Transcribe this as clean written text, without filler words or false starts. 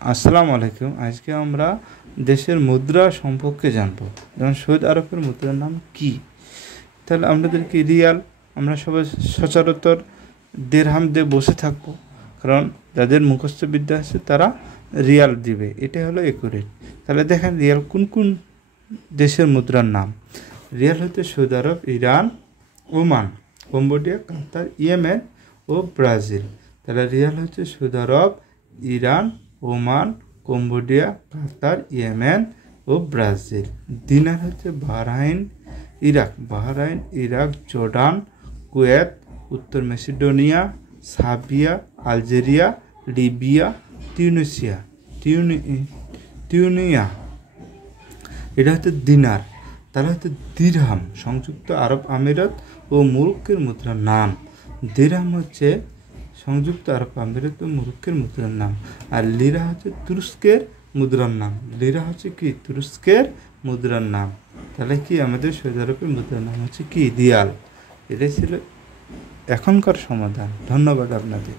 আসসালামু আলাইকুম। আজকে আমরা দেশের মুদ্রা সম্পর্কে জানব। যেমন সৌদি আরবের মুদ্রার নাম কি? তাহলে আমাদেরকে রিয়াল, আমরা সবাই সচরাচর দিরহাম দিয়ে বসে থাকবো, কারণ যাদের মুখস্থ বিদ্যা আছে তারা রিয়াল দিবে, এটা হলো একুরেট। তাহলে দেখেন রিয়াল কোন কোন দেশের মুদ্রার নাম। রিয়াল হচ্ছে সৌদি আরব, ইরান, ওমান, কম্বোডিয়া, কাতার, ইয়েমেন ও ব্রাজিল। তাহলে রিয়াল হচ্ছে সৌদি আরব, ইরান, ওমান, কম্বোডিয়া, কাতার, ইয়েমেন ও ব্রাজিল। দিনার হচ্ছে বাহরাইন, ইরাক, জর্ডান, কুয়েত, উত্তর মেসিডোনিয়া, সার্বিয়া, আলজেরিয়া, লিবিয়া, টিউনিয়া। এটা হচ্ছে দিনার। তাহলে হচ্ছে দিরহাম, সংযুক্ত আরব আমিরাত ও মুরুক্কের মুদ্রার নাম। দিরহাম হচ্ছে সংযুক্ত আরব আমিরাত ও মুরুক্কের মুদ্রার নাম। আর লিরা হচ্ছে তুরস্কের মুদ্রার নাম। লিরা হচ্ছে কি? তুরস্কের মুদ্রার নাম। তাহলে কি আমাদের সৌদি আরবের মুদ্রার নাম হচ্ছে কি? রিয়াল। এটাই ছিল এখনকার সমাধান। ধন্যবাদ আপনাদের।